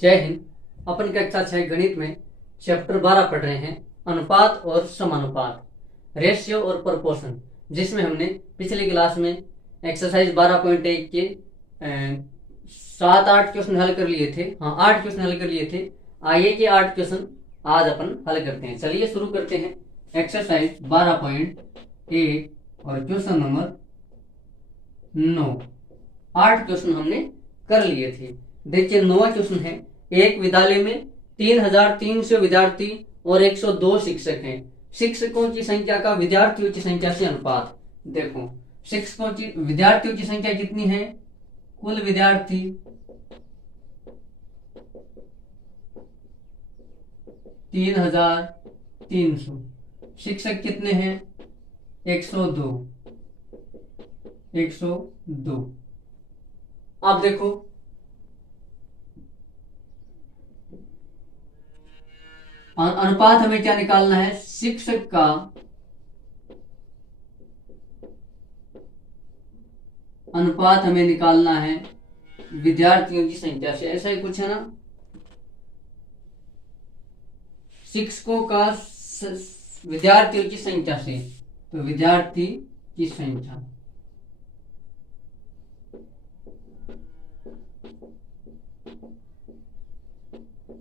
जय हिंद। अपन कक्षा 6 गणित में चैप्टर 12 पढ़ रहे हैं, अनुपात और समानुपात, रेशियो और प्रोपोर्शन, जिसमें हमने पिछली क्लास में एक्सरसाइज 12.1 के 7-8 क्वेश्चन हल कर लिए थे। 8 क्वेश्चन हल कर लिए थे। आइए कि 8 क्वेश्चन आज अपन हल करते हैं। चलिए शुरू करते हैं। एक्सरसाइज 12.1 और क्वेश्चन नंबर 9। 8 क्वेश्चन हमने कर लिए थे। देखिए 9वां क्वेश्चन है, एक विद्यालय में 3300 विद्यार्थी और 102 शिक्षक हैं। शिक्षकों की संख्या का विद्यार्थियों की संख्या से अनुपात। देखो शिक्षकों की विद्यार्थियों की संख्या कितनी है, कुल विद्यार्थी 3300, शिक्षक कितने हैं 102। आप देखो अनुपात हमें क्या निकालना है, शिक्षक का अनुपात हमें निकालना है विद्यार्थियों की संख्या से। ऐसा ही कुछ है ना, शिक्षकों का विद्यार्थियों की संख्या से, तो विद्यार्थी की संख्या।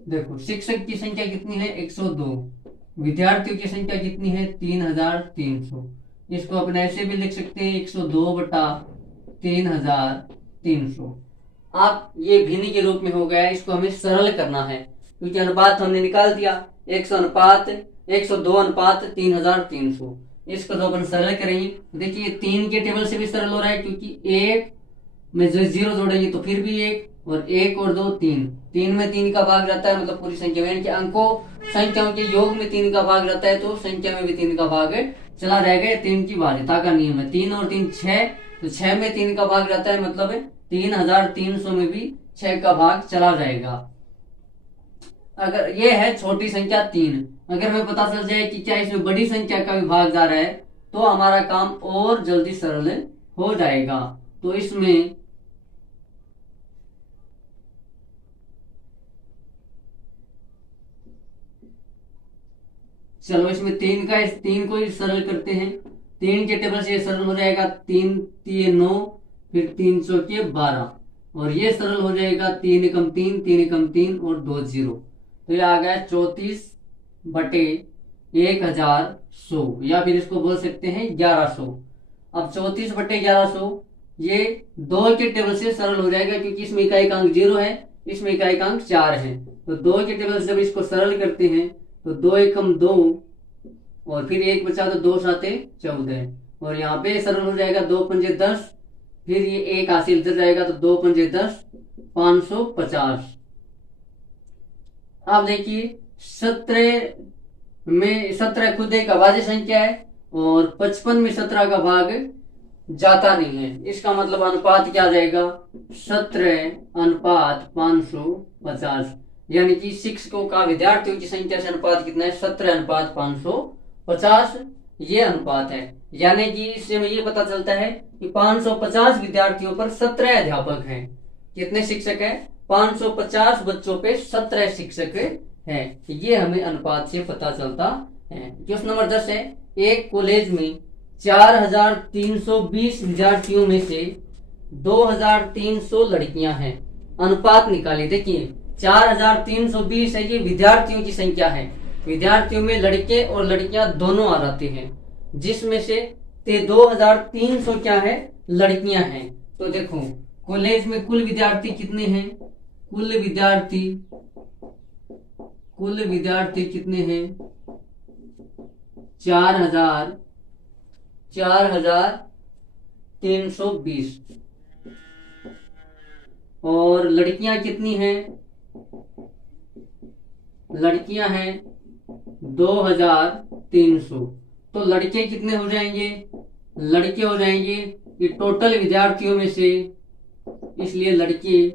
देखो शिक्षक की संख्या कितनी है 102, विद्यार्थियों की संख्या कितनी है 3300। इसको अपन ऐसे भी लिख सकते हैं 102/3300। आप ये भिन्न के रूप में हो गया, इसको हमें सरल करना है क्योंकि अनुपात हमने निकाल दिया 102/3300। इसको तो अपन सरल करेंगे। देखिए 3 के टेबल से भी सरल हो रहा है क्योंकि 1 में जो 0 जोड़ेंगे तो फिर भी 1, और 1 और 2 3, 3 में 3 का भाग रहता है, मतलब पूरी संख्या में, यानी कि संख्याओं के योग में 3 का भाग रहता है, तो संख्या में भी 3 का भाग चला जाएगा। 3 की भाज्यता का नियम है, 3 और 3 6, तो 6 में 3 का भाग रहता है, मतलब 3300 में भी 6 का भाग चला जाएगा। अगर ये है छोटी संख्या 3, अगर हमें पता चल जाए कि क्या इसमें बड़ी संख्या का भी भाग जा रहा है तो हमारा काम और जल्दी सरल हो जाएगा। तो इसमें चलो इसमें 3 को ही सरल करते हैं। 3 के टेबल से ये सरल हो जाएगा, 3 3 9, फिर 3 चौके 12, और ये सरल हो जाएगा 3 एकम 3, 3 एकम 3 और 2 0, तो ये आ गया 34/1100, या फिर इसको बोल सकते हैं 1100। अब 34/1100 ये 2 के टेबल से सरल हो जाएगा क्योंकि इसमें इकाई अंक 0 है, इसमें इकाई अंक 4 है, तो 2 के टेबल से जब इसको सरल करते हैं तो 2 एकम 2, और फिर 1 बचा तो 2 7 14, और यहाँ पे सरल हो जाएगा 2 पंजे 10, फिर ये 1 हासिल इधर जाएगा तो 2 पंजे 10, 550। अब देखिए 17 खुद एक अभाज्य संख्या है और 55 में 17 का भाग जाता नहीं है, इसका मतलब अनुपात क्या आ जाएगा 17/550, यानी कि शिक्षकों का विद्यार्थियों की संख्या से अनुपात कितना है 17/550, ये अनुपात है। यानी कि इससे हमें ये पता चलता है कि 550 विद्यार्थियों पर 17 अध्यापक हैं। कितने शिक्षक हैं, 550 बच्चों पे 17 शिक्षक हैं। ये हमें अनुपात से पता चलता है। क्वेश्चन नंबर 10 है, एक कॉलेज में 4320 विद्यार्थियों में से 2300 लड़कियां हैं, अनुपात निकालिए। देखिए 4320 है, ये विद्यार्थियों की संख्या है, विद्यार्थियों में लड़के और लड़कियां दोनों आ जाते हैं, जिसमें से 2300 क्या है, लड़कियां हैं। तो देखो कॉलेज में कुल विद्यार्थी कितने हैं, कुल विद्यार्थी कितने हैं 4320, और लड़कियां कितनी हैं, लड़कियां हैं 2300, तो लड़के कितने हो जाएंगे, लड़के हो जाएंगे ये टोटल विद्यार्थियों में से, इसलिए लड़के,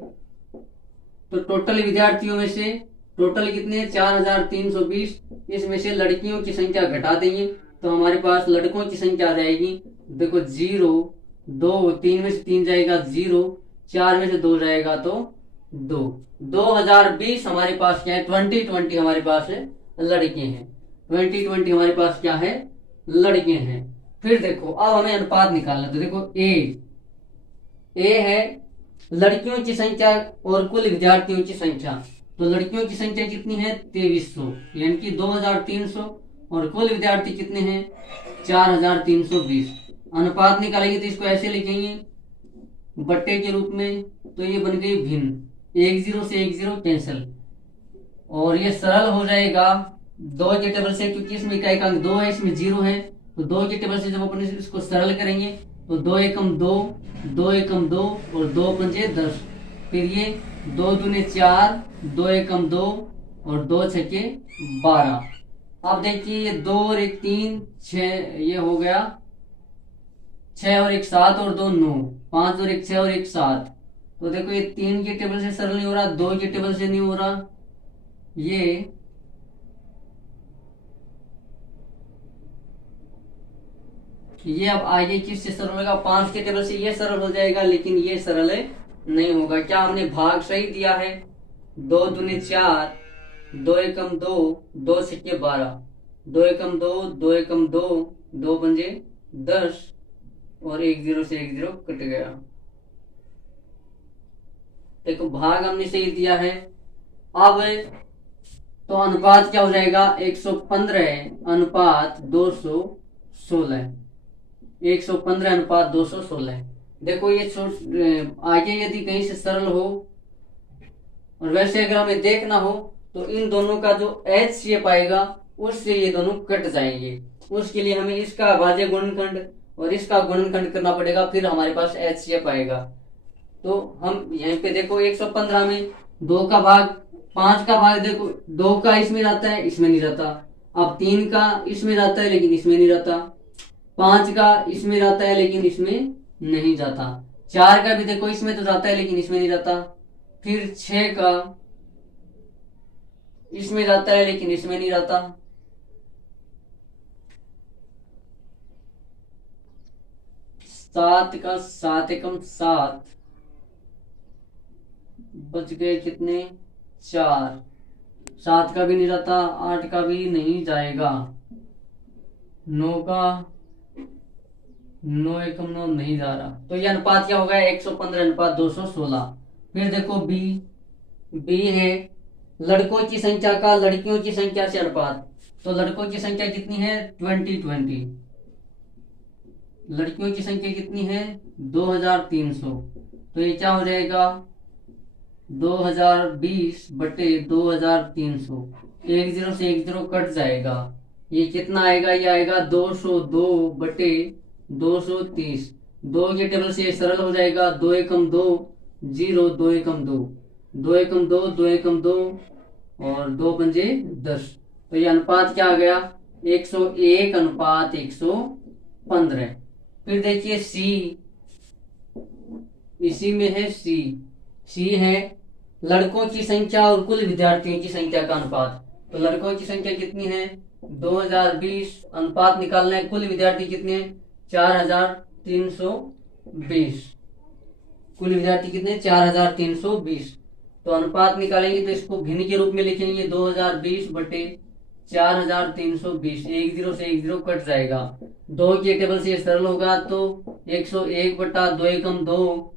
तो टोटल विद्यार्थियों में से टोटल कितने 4320, इसमें से लड़कियों की संख्या घटा देंगे तो हमारे पास लड़कों की संख्या आ जाएगी। देखो 0 2, 3 में से 3 जाएगा 0, 4 में से 2 जाएगा तो 2। 2020 हमारे पास क्या है, 2020 हमारे पास है लड़के हैं, 2020 हमारे पास क्या है, लड़के हैं। फिर देखो अब हमें अनुपात निकालना, तो देखो ए है लड़कियों की संख्या और कुल विद्यार्थियों की संख्या। तो लड़कियों की संख्या कितनी है, 2300, यानी कि 2300, और कुल विद्यार्थी कितने हैं, 4320। अनुपात निकालेंगे तो इसको ऐसे लिखेंगे बट्टे के रूप में, तो ये बन गई भिन्न, 10 से 10 कैंसिल, और ये सरल हो जाएगा 2 के टेबल से, क्योंकि इसमें इकाई का अंक 2 है, इसमें 0 है। तो 2 के टेबल से जब अपन इसको सरल करेंगे तो 2 एकम 2, 2 एकम 2 और 2 पंजे 10। फिर ये 2 दूने 4, 2 एकम 2 और 2 छके 12। अब देखिए ये 2 और 1 3 6, ये हो गया 6 और 1 7 और 2 9, 5 और 1 6 और 1 7। तो देखो ये 3 के टेबल से सरल नहीं हो रहा, 2 के टेबल से नहीं हो रहा, ये अब आगे किससे सरल होगा, 5 के टेबल से ये सरल हो जाएगा, लेकिन ये सरल नहीं होगा। क्या हमने भाग सही दिया है, 2 दूनी 4, 2 एकम 2, 2 छक्के 12, 2 एकम 2, 2 एकम 2, 2 पंजे 10, और 1 0 से 1 0 कट गया। देखो भाग हमने सही दिया है। अब तो अनुपात क्या हो जाएगा, 115 अनुपात 216, 115 अनुपात 216। देखो ये आगे यदि कहीं से सरल हो, और वैसे अगर हमें देखना हो तो इन दोनों का जो एच शेप आएगा उससे ये दोनों कट जाएंगे। उसके लिए हमें इसका भाज्य गुणनखंड और इसका गुणनखंड करना पड़ेगा, फिर हमारे पास एच शेप आएगा। तो हम यहाँ पे देखो 115 में 2 का भाग, 5 का भाग, देखो 2 का इसमें जाता है, इसमें नहीं जाता। अब 3 का इसमें जाता है लेकिन इसमें नहीं जाता, 5 का इसमें जाता है लेकिन इसमें नहीं जाता, 4 का भी देखो इसमें तो जाता है लेकिन इसमें नहीं जाता, फिर 6 का इसमें जाता है लेकिन इसमें नहीं जाता, 7 का 7 एकम 7, बच गए कितने, 4, 7 का भी नहीं जाता, 8 का भी नहीं जाएगा, 9 का 9 एकम 9 नहीं जा रहा। तो ये अनुपात क्या होगा, 115 अनुपात 216। फिर देखो बी है लड़कों की संख्या का लड़कियों की संख्या से अनुपात। तो लड़कों की संख्या कितनी है, 2020, लड़कियों की संख्या कितनी है, 2300। तो ये क्या हो जाएगा, 2020 बटे 2300, 1 0 से 1 0 कट जाएगा, ये कितना आएगा, ये आएगा 202 बटे 230। 2 के टेबल से सरल हो जाएगा, 2 एकम 2 0, 2 एकम 2, 2 एकम 2, 2 एकम 2 और 2 पंजे 10। तो ये अनुपात क्या आ गया, 101 अनुपात 115। फिर देखिए सी, इसी में है सी है लड़कों की संख्या और कुल विद्यार्थियों की संख्या का अनुपात। तो लड़कों की संख्या कितनी है, 2020, अनुपात निकालना है, कुल विद्यार्थी कितने हैं, 4320, कुल विद्यार्थी कितने, 4320। तो अनुपात निकालेंगे तो इसको भिन्न के रूप में लिखेंगे, 2020 बटे 4320, 1 0 से 1 0 कट जाएगा, 2 के टेबल से सरल होगा तो 101 बटा 2 एकम 2,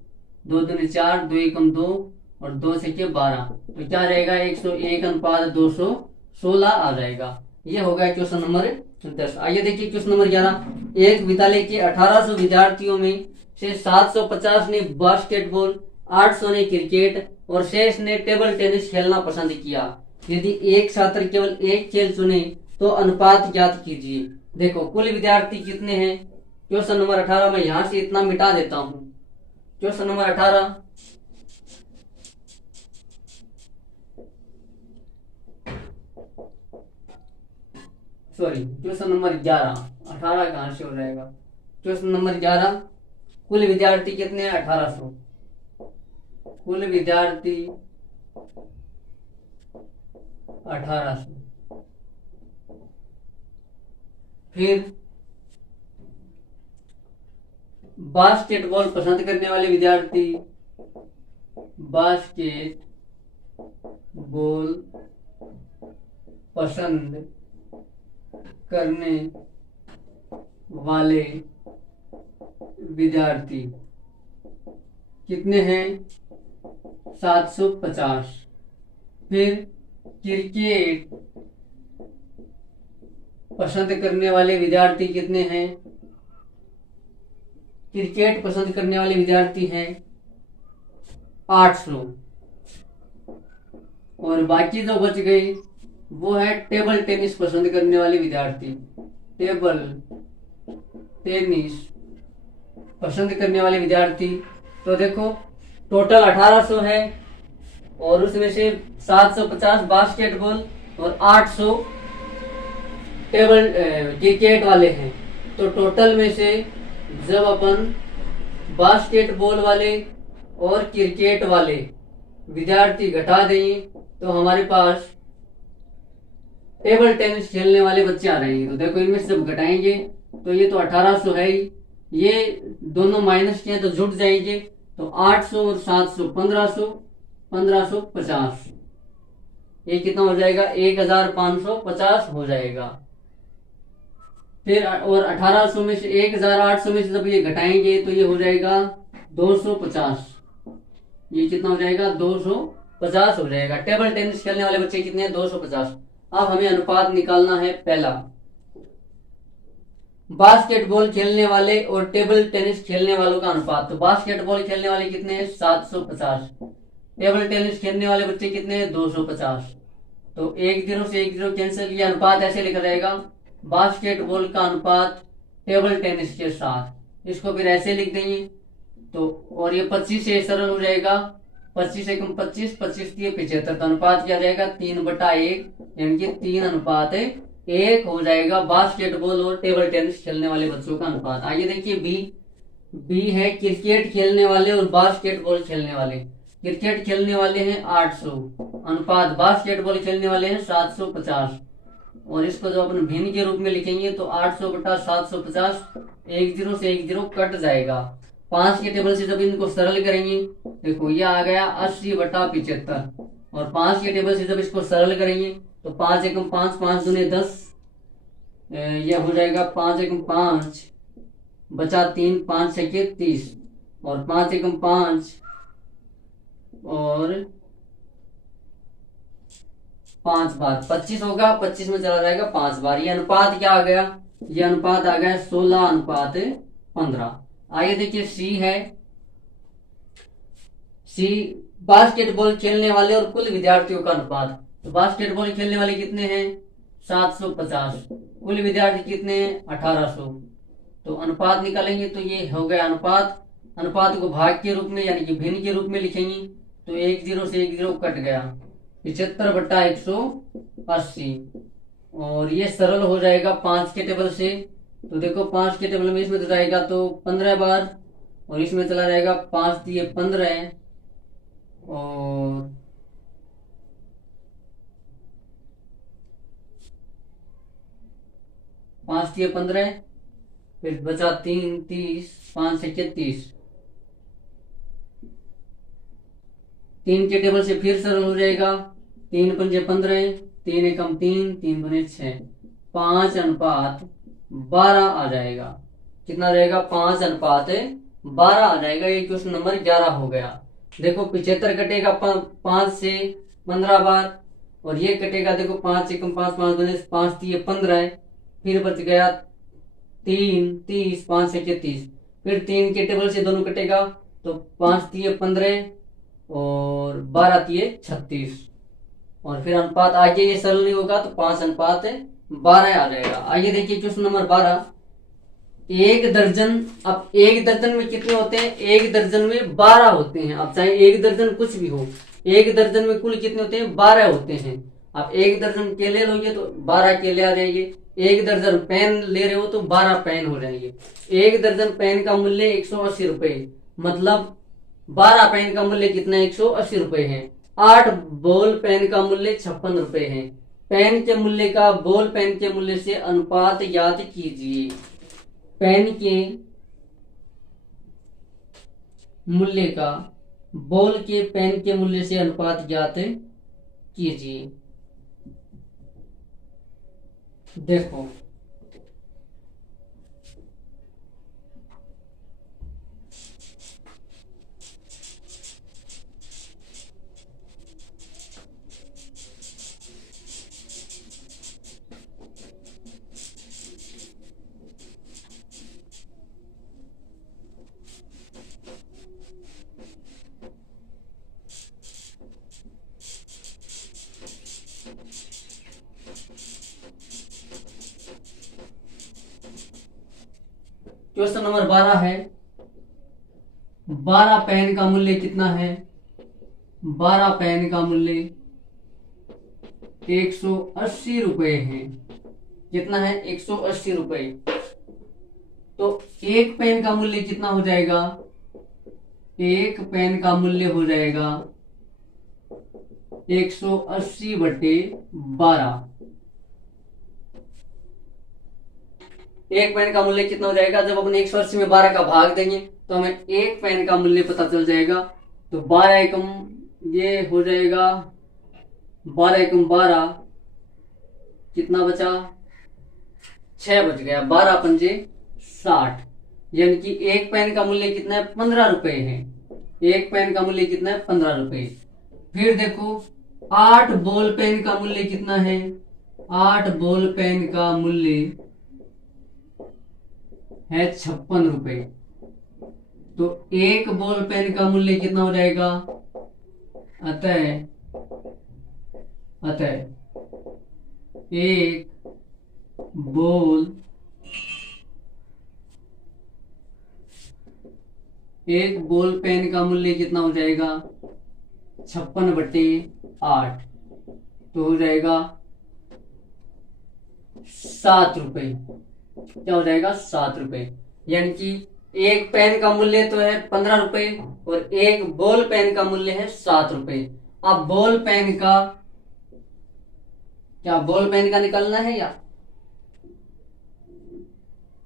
2 दूनी 4, 2 एकम 2 और 2 छक्के 12। तो क्या रहेगा, 101 अनुपात 216 आ जाएगा। ये होगा क्वेश्चन नंबर 10। आइए देखिए क्वेश्चन नंबर 11। एक विद्यालय के 1800 विद्यार्थियों में से 750 ने बास्केटबॉल, 800 ने क्रिकेट और शेष ने टेबल टेनिस खेलना पसंद किया। यदि एक छात्र केवल एक खेल चुने तो अनुपात ज्ञात कीजिए। देखो कुल विद्यार्थी कितने हैं, क्वेश्चन नंबर 18 में यहां से इतना मिटा देता हूं। Question number 18, sorry question number 11, 18 कहां से हो जाएगा। क्वेश्चन नंबर 11, कुल विद्यार्थी कितने हैं, 1800, कुल विद्यार्थी 1800। फिर बास्केटबॉल पसंद करने वाले विद्यार्थी बास्केट बॉल पसंद करने वाले विद्यार्थी कितने हैं? 750। फिर क्रिकेट पसंद करने वाले विद्यार्थी कितने हैं? क्रिकेट पसंद करने वाले विद्यार्थी हैं 800। और बाकी जो बच गए वो है टेबल टेनिस पसंद करने वाले विद्यार्थी। टेबल टेनिस पसंद करने वाले विद्यार्थी, तो देखो टोटल 1800 है और उसमें से 750 बास्केटबॉल और 800 टेबल क्रिकेट वाले हैं। तो टोटल में से जब अपन बास्केटबॉल वाले और क्रिकेट वाले विद्यार्थी घटा देंगे तो हमारे पास टेबल टेनिस खेलने वाले बच्चे आ रहे हैं। तो देखो इनमें से जब घटाएंगे तो ये तो 1800 है ही, ये दोनों माइनस किए तो जुट जाएंगे, तो 800 और 700 1500 1550, ये कितना हो जाएगा? 1550 हो जाएगा। फिर और 1800 में से 1800 में से जब ये घटाएंगे तो ये हो जाएगा 250। ये कितना हो जाएगा? 250 हो जाएगा। टेबल टेनिस खेलने वाले बच्चे कितने हैं? 250। अब हमें अनुपात निकालना है। पहला, बास्केटबॉल खेलने वाले और टेबल टेनिस खेलने वालों का अनुपात। तो बास्केटबॉल खेलने वाले कितने हैं? 750। टेबल टेनिस खेलने वाले बच्चे कितने हैं? 250। तो 1 0 से 1 0 कैंसिल। ये अनुपात ऐसे लिखा जाएगा, बास्केटबॉल का अनुपात टेबल टेनिस के साथ। इसको फिर ऐसे लिख देंगे तो, और ये 25 से सरल हो जाएगा। 25 से कम 25, 25 दिए 75, तो अनुपात क्या जाएगा? 3/1, यानी कि 3:1 हो जाएगा बास्केटबॉल और टेबल टेनिस खेलने वाले बच्चों का अनुपात। आइए देखिए बी है क्रिकेट खेलने वाले और बास्केटबॉल खेलने वाले। क्रिकेट खेलने वाले हैं 800, अनुपात बास्केटबॉल खेलने वाले हैं 750। और इसको जो अपन भिन्न के रूप में लिखेंगे तो 800/750, 1 0 से 1 0 कट जाएगा। 5 के टेबल से जब इनको सरल करेंगे, देखो ये आ गया 80/75। और 5 के टेबल से जब इसको सरल करेंगे तो 5 एकम 5, 5 दूने 10, यह हो जाएगा 5 एकम 5 बचा 3, 5 छके 30, और 5 एकम 5 और 5 बार 25 होगा। 25 में चला जाएगा 5 बार। ये अनुपात क्या आ गया? ये अनुपात आ गया 16:15। आइए देखिए सी है। सी बास्केटबॉल खेलने वाले और कुल विद्यार्थियों का अनुपात। तो बास्केटबॉल खेलने वाले कितने हैं? 750। कुल विद्यार्थी कितने हैं? 1800। तो अनुपात निकालेंगे तो ये हो गया अनुपात। अनुपात को भाग के रूप में यानी कि भिन्न के रूप में लिखेंगे तो 1 0 से 1 0 कट गया, 75/180। और ये सरल हो जाएगा 5 के टेबल से। तो देखो 5 के टेबल में इसमें तो जाएगा तो 15 बार, और इसमें चला जाएगा 5 दिए 15, और 5 दिए 15, फिर बचा 3 30, 5 से 30। 3 के टेबल से फिर सरल हो जाएगा, 3 पंजे 15, 3 एकम 3, 3 दूने 6, 5:12 आ जाएगा। कितना रहेगा? 5:12 आ जाएगा। ये क्वेश्चन नंबर 11 हो गया। देखो 75 कटेगा 5 से 15 बार, और ये कटेगा देखो 5 एकम 5, 5 दूने 5 दिए 15, फिर बच गया 3 30, 5 से 30। फिर 3 के टेबल से दोनों कटेगा तो 5 दिए 15 और 12 दिए 36, और फिर अनुपात आगे ये सरल नहीं होगा तो 5:12 आ जाएगा। आइए देखिए क्वेश्चन नंबर 12। 1 दर्जन, अब 1 दर्जन में कितने होते हैं? 1 दर्जन में 12 होते हैं। अब चाहे 1 दर्जन कुछ भी हो, 1 दर्जन में कुल कितने होते हैं? 12 होते हैं। अब 1 दर्जन केले लोगे तो 12 केले आ जाएंगे। 1 दर्जन पेन ले रहे हो तो 12 पेन हो जाएंगे। 1 दर्जन पेन का मूल्य 180 रुपए, मतलब 12 पेन का मूल्य कितना? 180 रुपए है। 8 बॉल पेन का मूल्य 56 रुपए है। पेन के मूल्य का बॉल पेन के मूल्य से अनुपात याद कीजिए। पेन के मूल्य का बॉल के पेन के मूल्य से अनुपात ज्ञात कीजिए। देखो क्वेश्चन नंबर 12 है, 12 पेन का मूल्य कितना है? 12 पेन का मूल्य 180 रुपए है। कितना है? 180 रुपए। तो एक पेन का मूल्य कितना हो जाएगा? एक पेन का मूल्य हो जाएगा 180 बटे 12। एक पेन का मूल्य कितना हो जाएगा? जब अपन 180 में 12 का भाग देंगे तो हमें एक पेन का मूल्य पता चल जाएगा। तो 12 एकम ये हो जाएगा 12 एकम 12, कितना बचा? 6 बच गया। 12 पंजे 60, यानी कि एक पेन का मूल्य कितना है? 15 रुपए है। एक पेन का मूल्य कितना है? 15 रुपए। फिर देखो 8 बॉल पेन का मूल्य कितना है? 8 बॉल पेन का मूल्य है 56 रुपए। तो एक बॉल पेन का मूल्य कितना हो जाएगा? अतः एक बॉल पेन का मूल्य कितना हो जाएगा? 56 बटे 8, तो हो जाएगा 7 रुपए। क्या हो जाएगा? 7 रुपए। यानी कि एक पेन का मूल्य तो है 15 रुपए और एक बॉल पेन का मूल्य है 7 रुपए। अब बॉल पेन का निकालना है या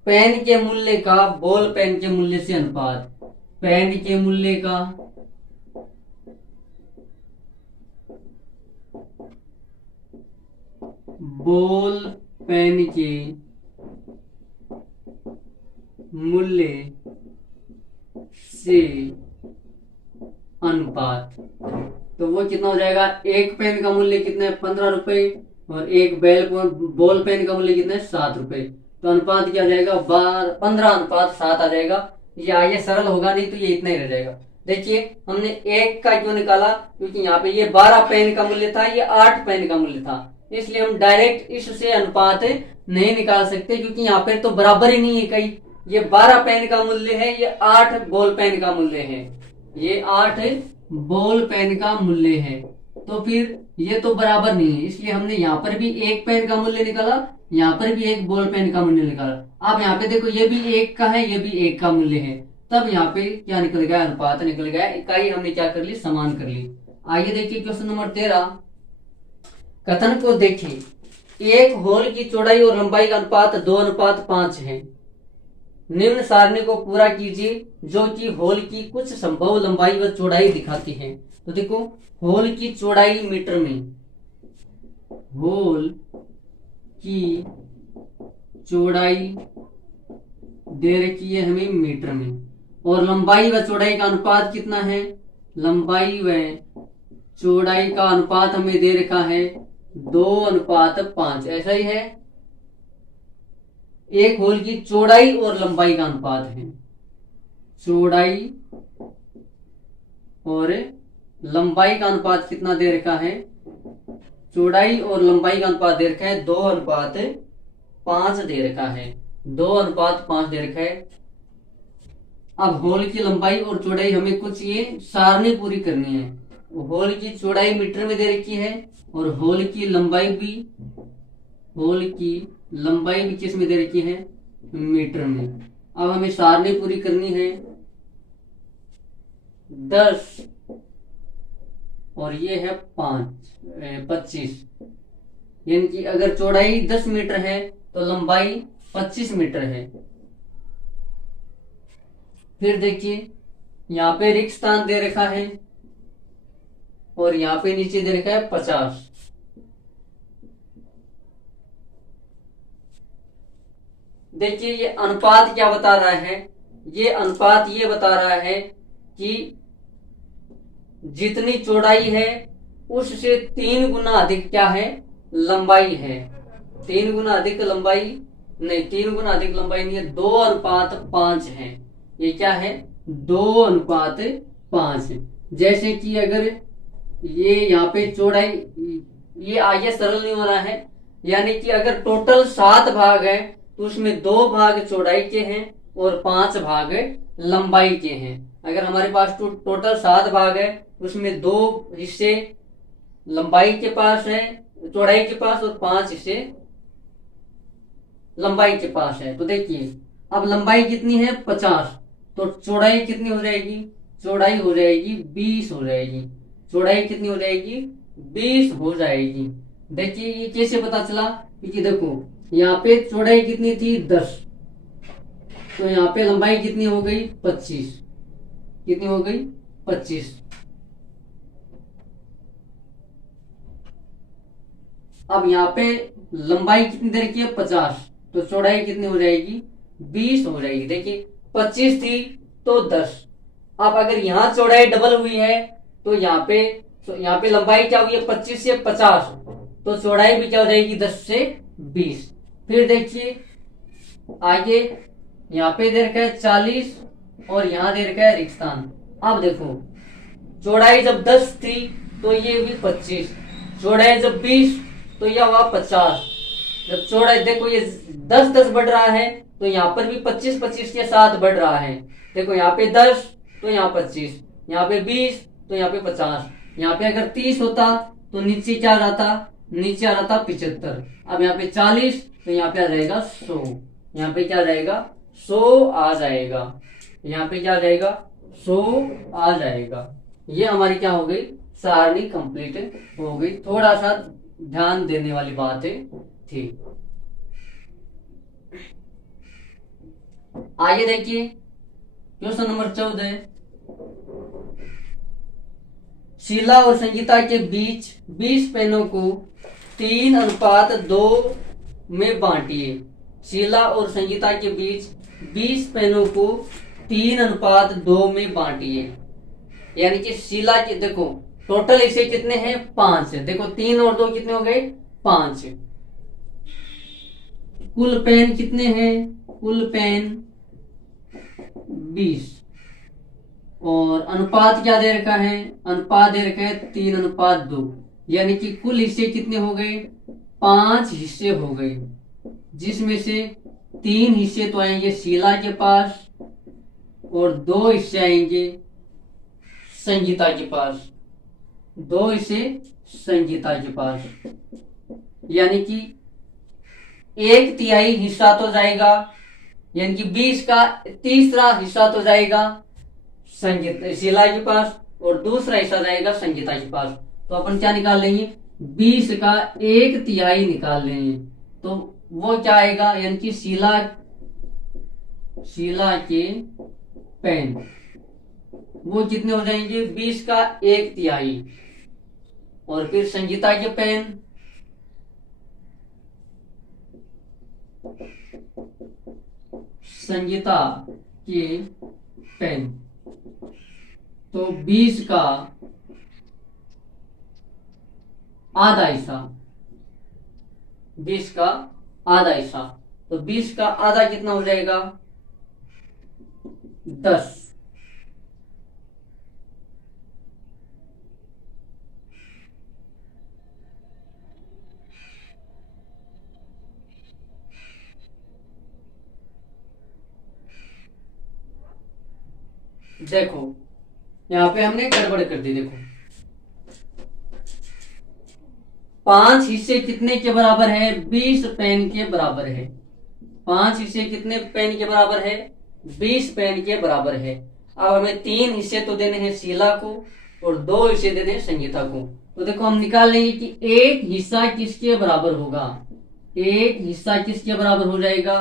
पेन के मूल्य का बॉल पेन के मूल्य से अनुपात? पेन के मूल्य का बॉल पेन के मूल्य से अनुपात, तो वो कितना हो जाएगा? एक पेन का मूल्य कितना है? 15 रुपए और एक बॉल पेन का मूल्य कितना है? 7 रुपए। तो अनुपात क्या आ जाएगा? 15:7 आ जाएगा। ये आगे सरल होगा, नहीं तो ये इतना ही रह जाएगा। देखिए हमने एक का क्यों निकाला? क्योंकि यहाँ पे ये 12 पेन का मूल्य था, ये 8 पेन का मूल्य था, इसलिए हम डायरेक्ट इससे अनुपात नहीं निकाल सकते, क्योंकि यहाँ पे तो बराबर ही नहीं है कहीं। ये 12 पेन का मूल्य है, ये 8 बॉल पेन का मूल्य है, ये 8 बॉल पेन का मूल्य है, तो फिर ये तो बराबर नहीं है। इसलिए हमने यहाँ पर भी एक पेन का मूल्य निकाला, यहाँ पर भी एक बॉल पेन का मूल्य निकाला। अब यहाँ पे देखो ये भी एक का है, ये भी एक का मूल्य है, तब यहाँ पे क्या निकल गया? अनुपात निकल गया। इकाई हमने क्या कर ली? समान कर ली। आइए देखिए क्वेश्चन नंबर 13। कथन को देखिए, एक होल की चौड़ाई और लंबाई का अनुपात 2:5 है। निम्न सारणी को पूरा कीजिए जो कि होल की कुछ संभव लंबाई व चौड़ाई दिखाती है। तो देखो होल की चौड़ाई मीटर में, होल की चौड़ाई दे रखी है हमें मीटर में, और लंबाई व चौड़ाई का अनुपात कितना है? लंबाई व चौड़ाई का अनुपात हमें दे रखा है 2:5। ऐसा ही है, एक होल की चौड़ाई और लंबाई का अनुपात है, चौड़ाई और लंबाई का अनुपात कितना दे रखा है? चौड़ाई और लंबाई का अनुपात दे रखा है 2:5 दे रखा है, 2:5 दे रखा है। अब होल की लंबाई और चौड़ाई हमें कुछ ये सारणी पूरी करनी है। होल की चौड़ाई मीटर में दे रखी है और होल की लंबाई भी किस में दे रखी है? मीटर में। अब हमें सारणी पूरी करनी है 10 और ये है 25, यानी कि अगर चौड़ाई 10 मीटर है तो लंबाई 25 मीटर है। फिर देखिए यहाँ पे रिक्त स्थान दे रखा है और यहाँ पे नीचे दे रखा है 50। देखिए ये अनुपात क्या बता रहा है, ये अनुपात ये बता रहा है कि जितनी चौड़ाई है उससे 3 गुना अधिक क्या है, लंबाई है। 3 गुना अधिक लंबाई नहीं, 3 गुना अधिक लंबाई नहीं है, 2:5 है। ये क्या है, 2:5। जैसे कि अगर ये यहाँ पे चौड़ाई, ये आगे सरल नहीं हो रहा है, यानी कि अगर टोटल 7 भाग है तो उसमें 2 भाग चौड़ाई के हैं और 5 भाग लंबाई के हैं। अगर हमारे पास टोटल 7 भाग है उसमें 2 हिस्से लंबाई के पास है, चौड़ाई के पास, और 5 हिस्से लंबाई के पास है। तो देखिए अब लंबाई कितनी है 50, तो चौड़ाई कितनी हो जाएगी, चौड़ाई हो जाएगी 20 हो जाएगी। चौड़ाई कितनी हो जाएगी, 20 हो जाएगी। देखिए ये कैसे पता चला, क्योंकि देखो यहाँ पे चौड़ाई कितनी थी 10, तो यहाँ पे लंबाई कितनी हो गई 25। कितनी हो गई 25। अब यहाँ पे लंबाई कितनी दे रखी है 50, तो चौड़ाई कितनी हो जाएगी 20 हो जाएगी। देखिए 25 थी तो 10। अब अगर यहाँ चौड़ाई डबल हुई है तो यहाँ पे लंबाई क्या हुई है 25 से 50, तो चौड़ाई भी क्या हो जाएगी 10 से 20। फिर देखिए आगे यहाँ पे दे रखा है 40 और यहाँ दे रखा है रिक्त स्थान। अब देखो चौड़ाई जब 10 थी तो ये भी 25, चौड़ाई जब 20 तो यह हुआ 50। जब चौड़ाई देखो ये 10-10 बढ़ रहा है तो यहाँ पर भी 25-25 के साथ बढ़ रहा है। देखो यहाँ पे 10 तो यहाँ 25, यहाँ पे 20 तो यहाँ पे 50, यहाँ पे अगर 30 होता तो नीचे क्या आ जाता, नीचे आ जाता 75। अब यहाँ पे 40 तो यहाँ पे आ जाएगा 100, यहाँ पे क्या आ जाएगा 100 आ जाएगा, यहाँ पे क्या आ जाएगा 100 आ जाएगा। ये हमारी क्या हो गई, सारणी कंप्लीट हो गई। थोड़ा सा ध्यान देने वाली बातें थी। आगे देखिए क्वेश्चन नंबर 14। शीला और संगीता के बीच 20 पेनों को 3:2 में बांटिए। शीला और संगीता के बीच 20 पेनों को 3:2 में बांटिए। यानी कि शीला के देखो टोटल इसे कितने हैं 5। देखो 3 और 2 कितने हो गए 5। कुल पेन कितने हैं, कुल पेन 20। और अनुपात क्या दे रखा है, अनुपात दे रखा है 3:2। यानी कि कुल हिस्से कितने हो गए 5 हिस्से हो गए, जिसमें से 3 हिस्से तो आएंगे शीला के पास और 2 हिस्से आएंगे संगीता के पास, 2 हिस्से संगीता के पास। यानी कि 1/3 हिस्सा तो जाएगा, यानी कि 20 का 1/3 हिस्सा तो जाएगा संगीता शीला के पास और दूसरा हिस्सा जाएगा संगीता के पास। तो अपन क्या निकाल लेंगे 20 का 1/3 निकाल लेंगे, तो वो क्या आएगा, यानी कि शीला के पेन वो कितने हो जाएंगे 20 का 1/3। और फिर संगीता के पेन तो 20 का आधा हिस्सा, 20 का आधा हिस्सा, तो 20 का आधा कितना हो जाएगा 10। देखो यहां पे हमने गड़बड़ कर दी। देखो 5 हिस्से कितने के बराबर है 20 पेन के बराबर है। 5 हिस्से कितने पेन के बराबर है 20 पेन के बराबर है। अब हमें 3 हिस्से तो देने हैं शीला को और 2 हिस्से देने हैं संगीता को। तो देखो हम निकाल लेंगे कि एक हिस्सा किसके बराबर होगा, एक हिस्सा किसके बराबर हो जाएगा,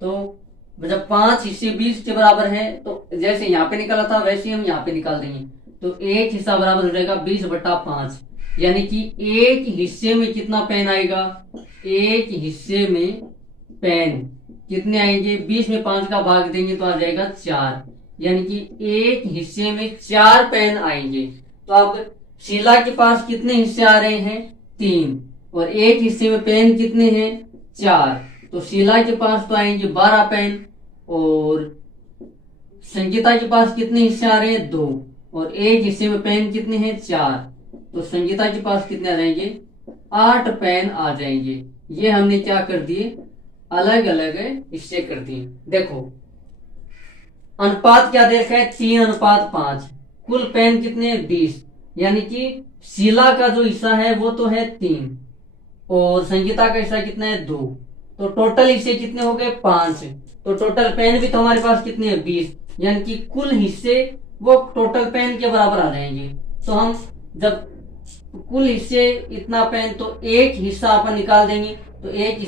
तो जब 5 हिस्से 20 के बराबर है तो जैसे यहाँ पे निकाला था वैसे हम यहाँ पे निकाल देंगे। तो एक हिस्सा बराबर हो जाएगा 20/5, यानी कि एक हिस्से में कितना पेन आएगा, एक हिस्से में पेन कितने आएंगे, 20 में 5 का भाग देंगे तो आ जाएगा 4, यानी कि एक हिस्से में 4 पेन आएंगे। तो अब शीला के पास कितने हिस्से आ रहे हैं, 3, और एक हिस्से में पेन कितने हैं, 4, तो शीला के पास तो आएंगे 12 पेन, और संगीता के पास कितने हिस्से आ रहे हैं, 2, और एक हिस्से में पेन कितने हैं, 4, तो संगीता के पास कितने आ जाएंगे, 8 पेन आ जाएंगे। ये हमने क्या कर दिए, अलग अलग हिस्से कर दिए। देखो अनुपात क्या दे रखा है, 3:5, कुल पेन कितने हैं, 20, यानी कि शीला का जो हिस्सा है वो तो है 3 और संगीता का हिस्सा कितना है, 2, तो टोटल हिस्से कितने हो गए, 5, तो टोटल पेन भी तो हमारे पास कितने हैं, 20, यानी कि कुल हिस्से वो टोटल पेन के बराबर आ जाएंगे। तो हम जब कुल हिस्से इतना पेन, तो एक हिस्सा अपन निकाल देंगे, तो एक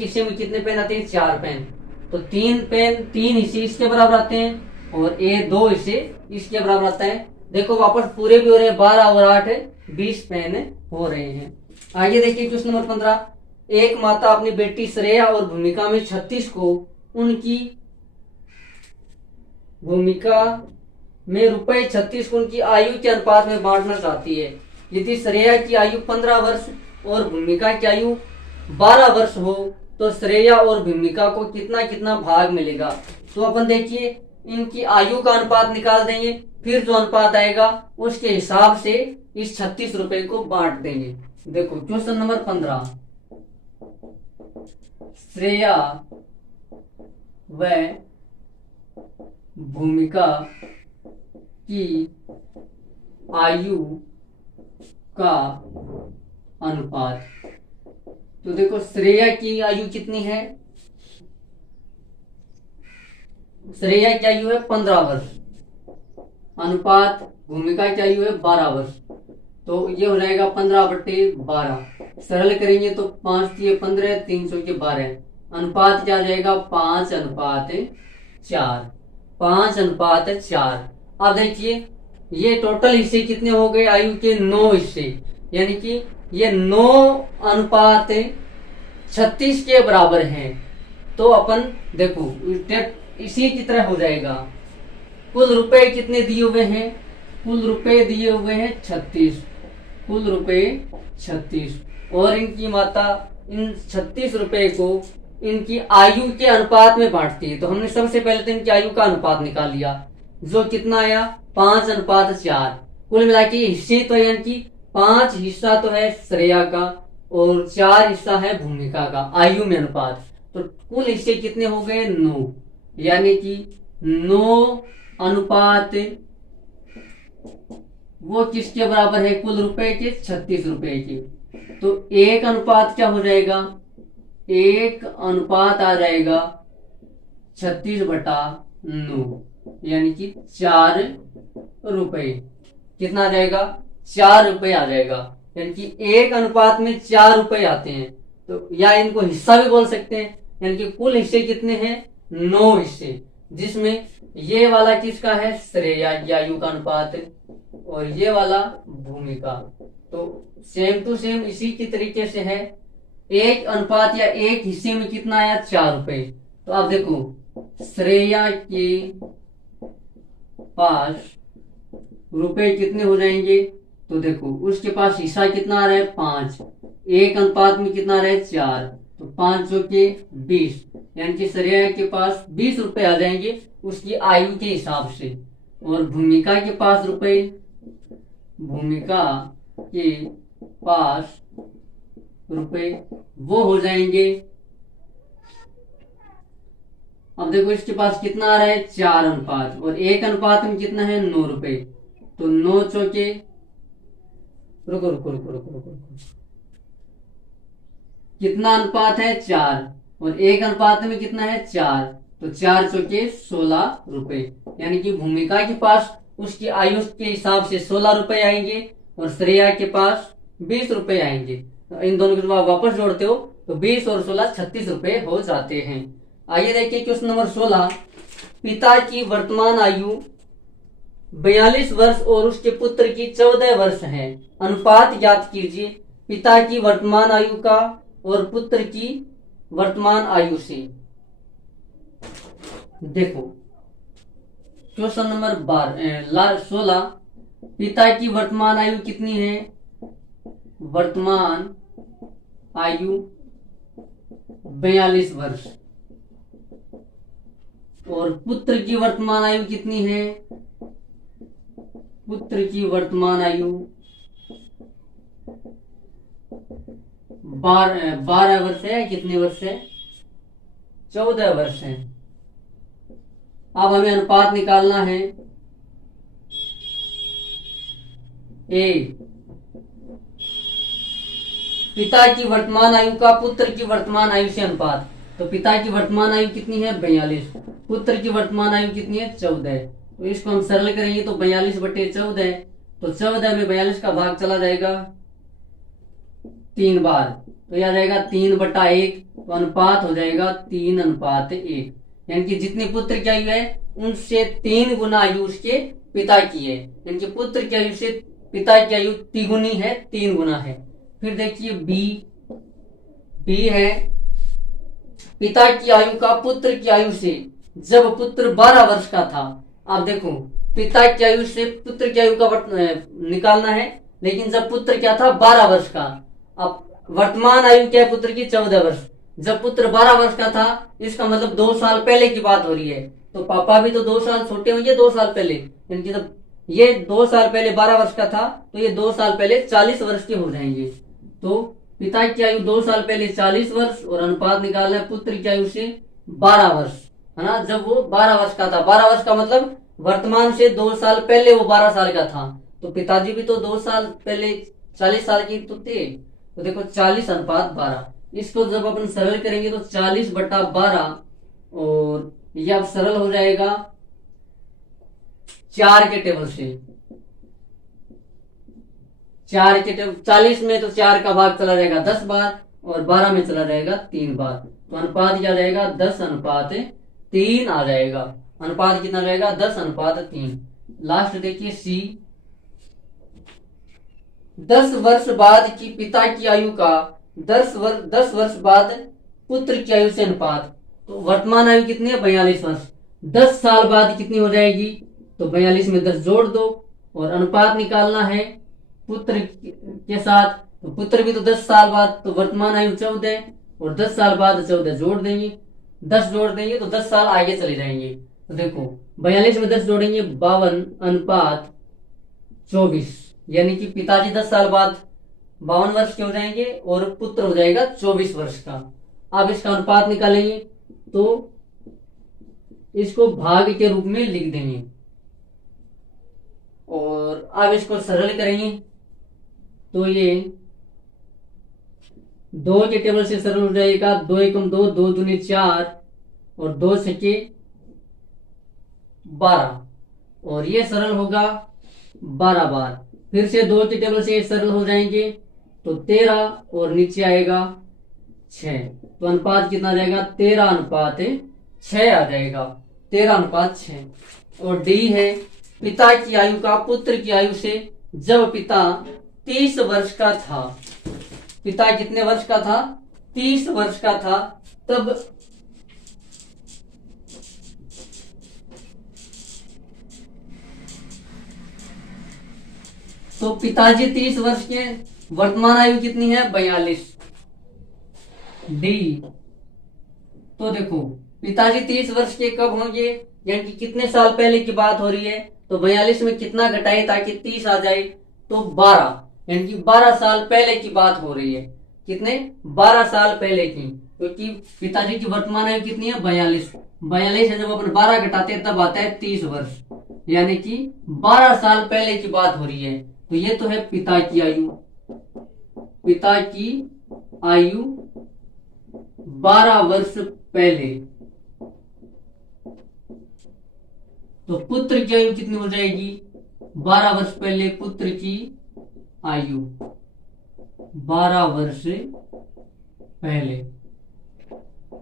हिस्से में कितने पेन आते हैं, 4 पेन, तो 3 हिस्से इसके बराबर आते हैं और 2 हिस्से इसके बराबर आता है। देखो वापस पूरे भी हो रहे हैं, 12 और 8 20 पेन हो रहे हैं। आगे देखिए क्वेश्चन नंबर 15। एक माता अपनी बेटी श्रेया और भूमिका में 36 को उनकी भूमिका में रुपए 36 को उनकी आयु के अनुपात में बांटना चाहती है। यदि श्रेया की आयु 15 वर्ष और भूमिका की आयु 12 वर्ष हो तो श्रेया और भूमिका को कितना कितना भाग मिलेगा। तो अपन देखिए इनकी आयु का अनुपात निकाल देंगे, फिर जो अनुपात आएगा उसके हिसाब से इस 36 रुपए को बांट देंगे। देखो क्वेश्चन नंबर 15, श्रेया व भूमिका की आयु का अनुपात। तो देखो श्रेया की आयु कितनी है, श्रेया की आयु है 15 वर्ष, अनुपात भूमिका की आयु है 12 वर्ष, तो ये हो जाएगा 15/12। सरल करेंगे तो 5 के 15, 300 के 12, अनुपात क्या आ जाएगा, 5:4, 5:4। अब देखिए ये टोटल हिस्से कितने हो गए, आयु के 9 हिस्से, यानी कि ये 9:36 के बराबर है। तो अपन देखो इसी की तरह हो जाएगा। कुल रुपए कितने दिए हुए हैं, कुल रुपए दिए हुए हैं 36, कुल रुपए 36, और इनकी माता इन 36 रुपए को इनकी आयु के अनुपात में बांटती है। तो हमने सबसे पहले तो इनकी आयु का अनुपात निकाल लिया, जो कितना आया, 5:4। कुल मिला के हिस्से तो यानी कि 5 हिस्सा तो है श्रेया का और 4 हिस्सा है भूमिका का आयु में अनुपात। तो कुल हिस्से कितने हो गए, 9, यानी कि 9 अनुपात वो किसके बराबर है, कुल रुपए के 36 रुपए के। तो 1 अनुपात क्या हो जाएगा, 1 अनुपात आ जाएगा 36/9, यानी कि 4 रुपए। कितना आ जाएगा, 4 रुपए आ जाएगा, यानी कि 1 अनुपात में 4 रुपए आते हैं। तो या इनको हिस्सा भी बोल सकते हैं, यानी कि कुल हिस्से कितने हैं, 9 हिस्से, जिसमें ये वाला किसका है, श्रेया की आयु का अनुपात और ये वाला भूमिका। तो सेम टू सेम इसी की तरीके से है, 1 अनुपात या 1 हिस्से में कितना आया, 4 रुपए। तो अब देखो श्रेया के पास रुपए कितने हो जाएंगे, तो देखो उसके पास हिस्सा कितना आ रहा है, 5, 1 अनुपात में कितना आ रहा है, 4, तो 5 के 20, यानी कि श्रेया के पास 20 रुपए आ जाएंगे उसकी आयु के हिसाब से। और भूमिका के पास रुपए, भूमिका के पास रुपए वो हो जाएंगे, अब देखो इसके पास कितना आ रहा है, 4 अनुपात, और 1 अनुपात में कितना है, 9 रुपए। तो 9 चौके, रुको रुको रुको रुको रुको रुको, कितना अनुपात है, 4, और 1 अनुपात में कितना है, 4, तो 4 चौके 16 रुपए, यानी कि भूमिका के पास उसकी आयु के हिसाब से 16 रुपए आएंगे और श्रेया के पास 20 रुपए आएंगे। तो इन दोनों को जब आप वापस जोड़ते हो तो 20 और 16 36 रुपए हो जाते हैं। आइए देखिए क्वेश्चन नंबर 16। पिता की वर्तमान आयु 42 वर्ष और उसके पुत्र की 14 वर्ष है। अनुपात ज्ञात कीजिए पिता की वर्तमान आयु का और पुत्र की वर्तमान आयु से। देखो क्वेश्चन नंबर 16। पिता की वर्तमान आयु कितनी है? वर्तमान आयु 42 वर्ष और पुत्र की वर्तमान आयु कितनी है? पुत्र की वर्तमान आयु 12 वर्ष है। कितने वर्ष है? 14 वर्ष है। अब हमें अनुपात निकालना है। पिता की वर्तमान आयु का पुत्र की वर्तमान आयु से अनुपात। तो पिता की वर्तमान आयु कितनी है? 42। पुत्र की वर्तमान आयु कितनी है? 14। तो इसको हम सरल करेंगे तो 42/14। तो 14 में 42 का भाग चला जाएगा 3 बार, तो यह आ जाएगा 3/1। तो अनुपात हो जाएगा 3:1। यानी कि जितनी पुत्र की आयु है उनसे 3 गुना आयु उसके पिता की है। यानी कि पुत्र की आयु से पिता की आयु तिगुनी है, 3 गुना है। फिर देखिए बी है पिता की आयु का पुत्र की आयु से जब पुत्र 12 वर्ष का था। अब देखो पिता की आयु से पुत्र की आयु का निकालना है, लेकिन जब पुत्र क्या था? 12 वर्ष का। अब वर्तमान आयु क्या है पुत्र की? 14 वर्ष। जब पुत्र 12 वर्ष का था, इसका मतलब 2 साल पहले की बात हो रही है। तो पापा भी तो 2 साल छोटे होंगे 2 साल पहले। यानी कि जब ये 2 साल पहले 12 वर्ष का था तो ये 2 साल पहले 40 वर्ष के हो जाएंगे। तो पिता की आयु 2 साल पहले 40 वर्ष और अनुपात निकालना है पुत्र की आयु से 12 वर्ष, है ना। जब वो 12 वर्ष का था, 12 वर्ष का मतलब वर्तमान से 2 साल पहले वो 12 साल का था। तो पिताजी भी तो 2 साल पहले 40 साल की तो थे। तो देखो 40:12। इसको जब अपन सरल करेंगे तो 40/12 और यह अब सरल हो जाएगा 4 के टेबल से। 4 के टेबल 40 में तो 4 का भाग चला जाएगा 10 बार और 12 में चला जाएगा 3 बार। तो अनुपात क्या जाएगा? 10:3 आ जाएगा। अनुपात कितना जाएगा? 10:3। लास्ट देखिए सी। 10 वर्ष बाद की पिता की आयु का 10 वर्ष बाद पुत्र की आयु से अनुपात। तो वर्तमान आयु कितनी है? 42 वर्ष। 10 साल बाद कितनी हो जाएगी? तो 42 में 10 जोड़ दो और अनुपात निकालना है पुत्र के साथ। तो पुत्र भी तो 10 साल बाद, तो वर्तमान आयु 14 और 10 साल बाद 14 जोड़ देंगे, 10 जोड़ देंगे तो 10 साल आगे चले जाएंगे। तो देखो 42 में 10 जोड़ेंगे 52:24। यानी कि पिताजी 10 साल बाद 52 वर्ष के हो जाएंगे और पुत्र हो जाएगा 24 वर्ष का। अब इसका अनुपात निकालेंगे तो इसको भाग के रूप में लिख देंगे और अब इसको सरल करेंगे तो ये 2 के टेबल से सरल हो जाएगा। 2 एकम 2, 2 दूनी 4 और 2 छके 12 और ये सरल होगा 12 बार। फिर से 2 के टेबल से सरल हो जाएंगे तो 13 और नीचे आएगा 6। तो अनुपात कितना जाएगा? 13:6 आ जाएगा। 13:6। और डी है पिता की आयु का पुत्र की आयु से जब पिता 30 वर्ष का था। पिता कितने वर्ष का था? 30 वर्ष का था तब तो पिताजी 30 वर्ष के, वर्तमान आयु कितनी है? 42। डी। तो देखो पिताजी 30 वर्ष के कब होंगे? यानी कि कितने साल पहले की बात हो रही है? तो 42 में कितना घटाए ताकि 30 आ जाए? तो 12। यानी कि 12 साल पहले की बात हो रही है। कितने? 12 साल पहले की, क्योंकि पिताजी की वर्तमान आयु कितनी है? 42। 42 है जब अपन 12 घटाते हैं तब आता है 30 वर्ष, यानी कि 12 साल पहले की बात हो रही है। तो ये तो है पिता की आयु। पिता की आयु 12 वर्ष पहले। तो पुत्र की आयु कितनी हो जाएगी? 12 वर्ष पहले पुत्र की आयु 12 वर्ष पहले।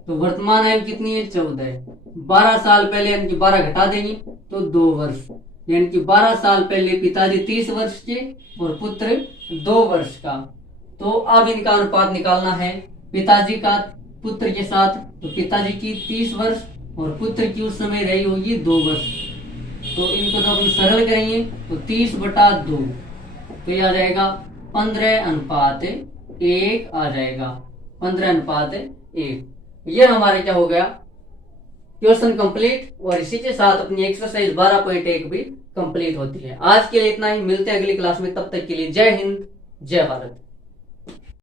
तो वर्तमान आयु कितनी है? 14 है। 12 साल पहले यानी कि 12 घटा देंगे तो 2 वर्ष, यानी कि 12 साल पहले पिताजी 30 वर्ष के और पुत्र 2 वर्ष का। तो अब इनका अनुपात निकालना है पिताजी का पुत्र के साथ। तो पिताजी की 30 वर्ष और पुत्र की उस समय रही होगी 2 वर्ष। तो इनको जब हम सरल करेंगे तो 30/2, तो ये आ जाएगा 15:1 आ जाएगा, 15:1। ये हमारे क्या हो गया, क्वेश्चन कंप्लीट। और इसी के साथ अपनी एक्सरसाइज 12.1 भी कंप्लीट होती है। आज के लिए इतना ही, मिलते हैं अगली क्लास में। तब तक के लिए जय हिंद, जय भारत।